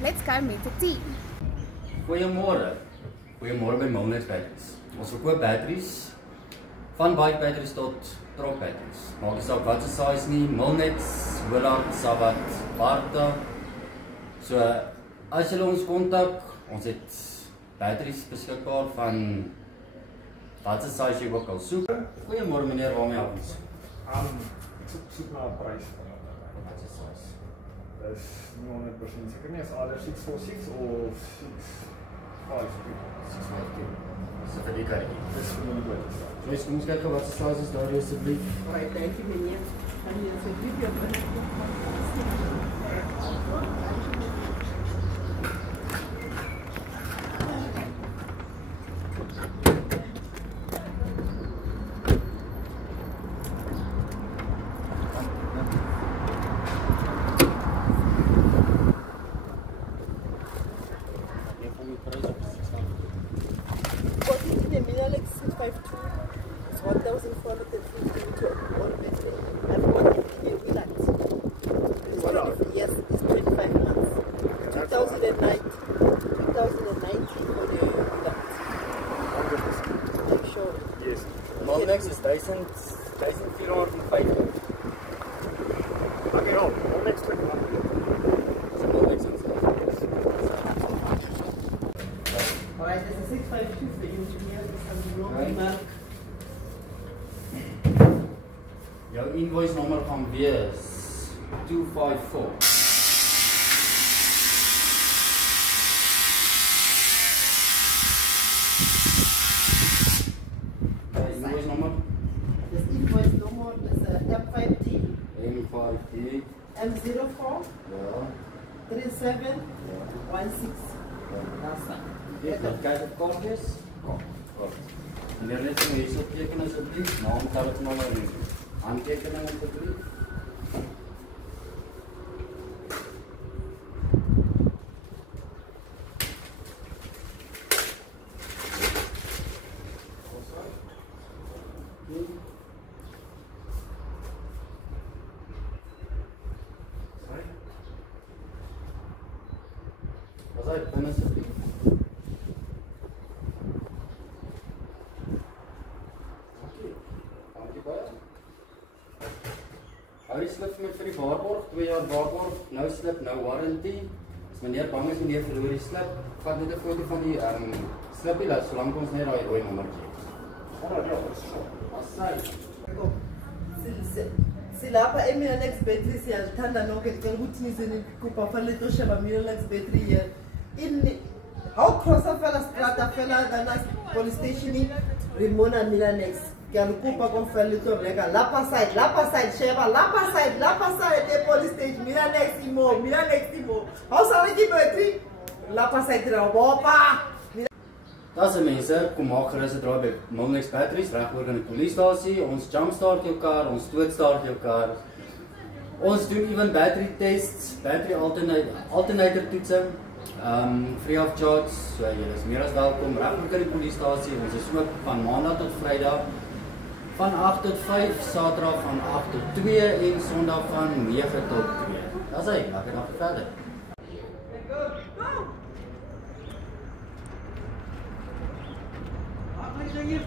Let's go meet the team. Goeiemôre. Goeiemôre by Molnex Batteries. Ons verkoop batteries van bike batteries tot truck batteries. Maak nie saak wat se size nie, Molnex, Holland, Sabat, Barta. So as julle ons kontak, ons het batteries beskikbaar van wat se size jy ook al soek. Goeiemôre meneer, waarmee help ons? Ek soek na 'n prys van Wat se size? Dit is nie 100% seker nie, as either 646 of 652. 652. Dis vir die karretjie. Dis vir my goed. Joyce, kom ons kyk wat se size is daar asseblief. Alright, thank you, meneer. Kan jy asseblief jou Alex 652 is 1,450 to one battery and one MPA Willand. Yes, it's 25 months. 2009 for the Willand. I'm sure. Yes. Molnex is 1450. Okay, no, Molnex 21. So Molnex is Alright, there's a 652 for you, engineer. Right. Jou invoice nommer gaan wees 254. Invoice number? This invoice number is M5D, M5D. M04, Ja. 3716. That's fine. Dit kyk op kaart is. Kom. Meneer net om hierso teken asseblief, naam, telefoonnommer en handtekening asseblief. Wat sê, binne asseblief. Hou slip met vir die waarborg, 2 jaar waarborg, nou slip, nou warranty. As meneer bang is meneer verloor die slip, vat net 'n foto van die slipie laat, solank ons net daai rooi nommertjie het. Alright, ja, dis so. Asai. Silapha eMilalex battery siyalithanda nonke ndicela ukuthi nize nikhupha fanele tosheba Milalex battery here in hawukhosa fela strata fela kana police station Rimona Milalex ngiyalikupa komfela litoreka lapha side sheba lapha side the police station Milalex imo hawusawuthi battery lapha side rabopa. Daar's mense, kom maak gerus 'n draai by Molnex Batteries reg oor in die polisiestasie. Ons jumpstart jou kar, ons stootstart jou kar. Ons doen even battery tests, battery alternator toetsing, free of charge. So julle is meer as welkom reg oor in die polisiestasie. Ons is ook van Maandag tot Vrydag van 8 tot 5, Saterdag van 8 tot 2 en Sondag van 9 tot 2. Dis hy, lekker dag verder. Hier,